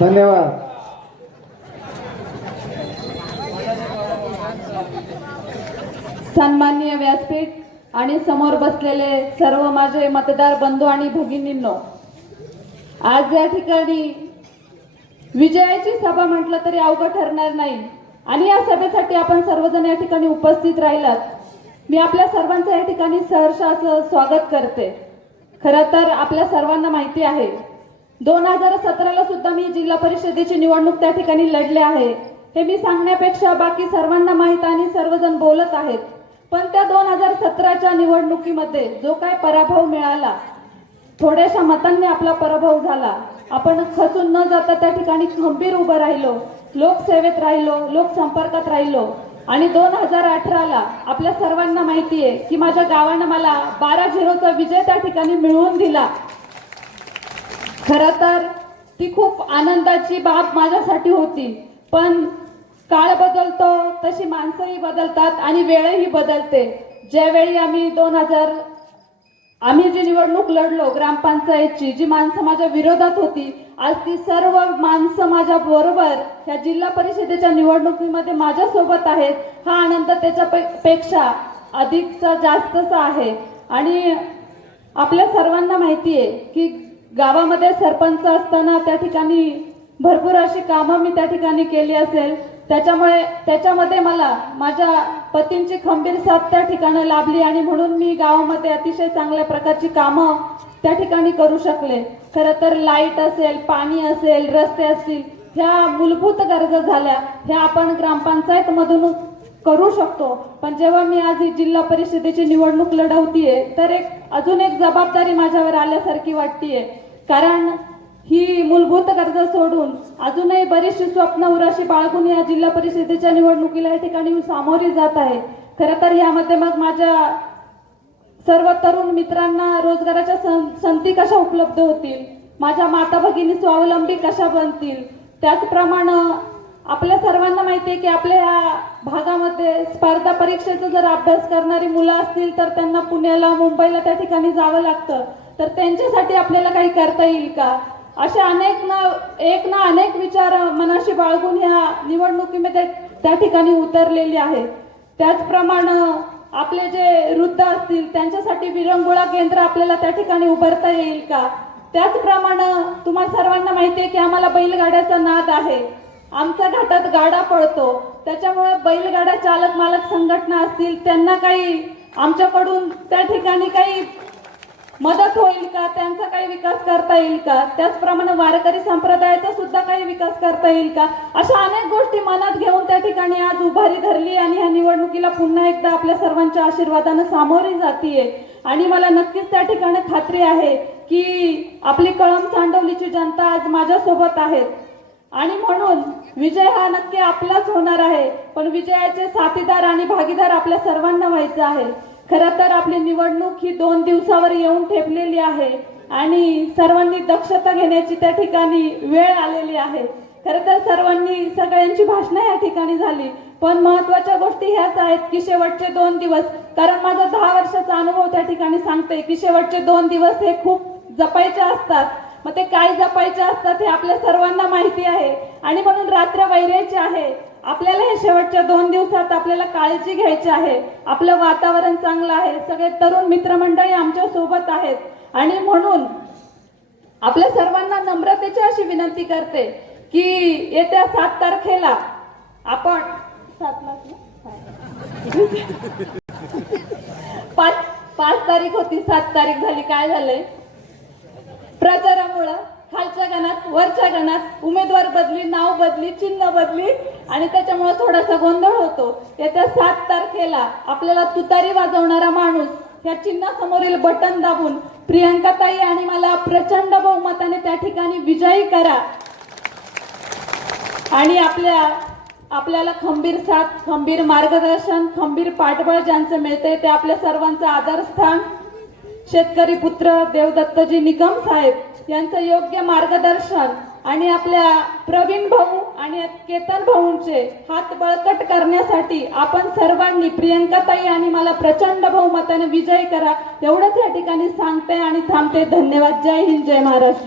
धन्यवाद. सन्माननीय व्यासपीठ आणि समोर बसलेले सर्व माझे मतदार बंधू आणि भगिनींनो, आज या ठिकाणी विजयाची सभा म्हटलं तरी अवघड ठरणार नाही आणि या सभेसाठी आपण सर्वजण या ठिकाणी उपस्थित राहिलात. मी आपल्या सर्वांचं या ठिकाणी सहर्ष असं स्वागत करते. खरं तर आपल्या सर्वांना माहिती आहे 2017ला सुद्धा मी जिल्हा परिषदेची निवडणूक त्या ठिकाणी लढले आहे. हे मी सांगण्यापेक्षा बाकी सर्वांना माहीत आणि सर्वजण बोलत आहेत. पण त्या 2017च्या निवडणुकीमध्ये जो काय पराभव मिळाला, थोड्याशा मतांनी आपला पराभव झाला. आपण खचून न जाता त्या ठिकाणी खंबीर उभं राहिलो, लोकसेवेत राहिलो, लोकसंपर्कात राहिलो आणि 2018ला आपल्या सर्वांना माहिती आहे की माझ्या गावानं मला 12-0चा विजय त्या ठिकाणी मिळवून दिला. खरं तर ती खूप आनंदाची बाब माझ्यासाठी होती. पण काळ बदलतो तशी माणसंही बदलतात आणि वेळही बदलते. ज्यावेळी आम्ही जी निवडणूक लढलो ग्रामपंचायतची, जी माणसं माझ्या विरोधात होती, आज ती सर्व माणसं माझ्या बरोबर ह्या जिल्हा परिषदेच्या निवडणुकीमध्ये माझ्या सोबत आहेत. हा आनंद त्याच्यापेक्षा अधिकचा जास्तचा आहे. आणि आपल्या सर्वांना माहिती आहे की गावामध्ये सरपंच असताना त्या ठिकाणी भरपूर अशी कामं मी त्या ठिकाणी केली असेल. त्याच्यामध्ये मला माझ्या पतींची खंबीर साथ त्या ठिकाणी लाभली आणि म्हणून मी गावामध्ये अतिशय चांगल्या प्रकारची कामं त्या ठिकाणी करू शकले. खरं तर लाईट असेल, पाणी असेल, रस्ते असतील, ह्या मूलभूत गरजा झाल्या, ह्या आपण ग्रामपंचायत मधून करू शकतो. पण जेव्हा मी आज ही जिल्हा परिषदेची निवडणूक लढवतीये तर अजून एक जबाबदारी माझ्यावर आल्यासारखी वाटतीये. कारण ही मूलभूत गरजा सोडून अजूनही बरीचशी स्वप्न उराशी बाळगून या जिल्हा परिषदेच्या निवडणुकीला या ठिकाणी सामोरी जात आहे. खरं तर यामध्ये मग माझ्या सर्व तरुण मित्रांना रोजगाराच्या संधी कशा उपलब्ध होतील, माझ्या माता भगिनी स्वावलंबी कशा बनतील, त्याचप्रमाणे आपल्या सर्वांना माहिती आहे की आपल्या या भागामध्ये स्पर्धा परीक्षेचा जर अभ्यास करणारी मुलं असतील तर त्यांना पुण्याला, मुंबईला त्या ठिकाणी जावं लागतं. तर त्यांच्यासाठी आपल्याला काही करता येईल का, असे अनेक विचार मनाशी बाळगून ह्या निवडणुकीमध्ये त्या ठिकाणी उतरलेली आहे. त्याचप्रमाणे आपले जे वृद्ध असतील त्यांच्यासाठी विरंगुळा केंद्र आपल्याला त्या ठिकाणी उभारता येईल का. त्याचप्रमाणे तुम्हाला सर्वांना माहिती आहे की आम्हाला बैलगाड्याचा नाद आहे. आमच्या घाटात गाडा पळतो, त्याच्यामुळे बैलगाडा चालक मालक संघटना असतील त्यांना काही आमच्याकडून त्या ठिकाणी काही मदत होईल का, त्यांचा काही विकास करता येईल का. त्याचप्रमाणे वारकरी संप्रदायाचा सुद्धा काही विकास करता येईल का. अशा अनेक गोष्टी मनात घेऊन त्या ठिकाणी आज उभारी धरली आणि ह्या निवडणुकीला पुन्हा एकदा आपल्या सर्वांच्या आशीर्वादाने सामोरी जातीये. आणि मला नक्कीच त्या ठिकाणी खात्री आहे की आपली कळंब चांडवलीची जनता आज माझ्यासोबत आहेत आणि म्हणून विजय हा नक्की आपलाच होणार आहे. पण विजयाचे साथीदार आणि भागीदार आपल्या सर्वांना व्हायचं आहे. खरं तर आपली निवडणूक ही 2 दिवसावर येऊन ठेपलेली आहे आणि सर्वांनी दक्षता घेण्याची त्या ठिकाणी वेळ आलेली आहे. खरं तर सगळ्यांची भाषणं या ठिकाणी झाली. पण महत्वाच्या गोष्टी ह्याच आहेत की शेवटचे 2 दिवस, कारण माझा 10 वर्षाचा अनुभव त्या ठिकाणी सांगते की शेवटचे 2 दिवस हे खूप जपायचे असतात. मग ते काय जपायचे असतात हे आपल्या सर्वांना माहिती आहे आणि म्हणून रात्र वैरायची आहे. आपल्याला हे शेवटच्या 2 दिवसात आपल्याला काळजी घ्यायची आहे. आपलं वातावरण चांगलं आहे, सगळे तरुण मित्रमंडळी आमच्या सोबत आहेत आणि म्हणून आपल्या सर्वांना नम्रतेची अशी विनंती करते की येत्या 7 तारखेला आपण 5 तारीख होती, 7 तारीख झाली. काय झालंय, प्रचारामुळं खालच्या गणात वरच्या गणात उमेदवार बदली, नाव बदली, चिन्ह बदली आणि त्याच्यामुळे थोडासा गोंधळ होतो. येत्या 7 तारखेला आपल्याला तुतारी वाजवणारा माणूस या चिन्हासमोरील बटन दाबून प्रियंकाताई आणि मला प्रचंड बहुमताने त्या ठिकाणी विजयी करा आणि आपल्याला खंबीर साथ, खंबीर मार्गदर्शन, खंबीर पाठबळ ज्यांचं मिळतंय ते आपल्या सर्वांचं आदरस्थान शेतकरी पुत्र देवदत्तजी निकम साहेब यांचं योग्य मार्गदर्शन आणि आपल्या प्रवीण भाऊ आणि केतन भाऊंचे हात बळकट करण्यासाठी आपण सर्वांनी प्रियंकाताई आणि मला प्रचंड बहुमताने विजयी करा एवढंच या ठिकाणी सांगते आणि थांबते. धन्यवाद. जय हिंद, जय महाराष्ट्र.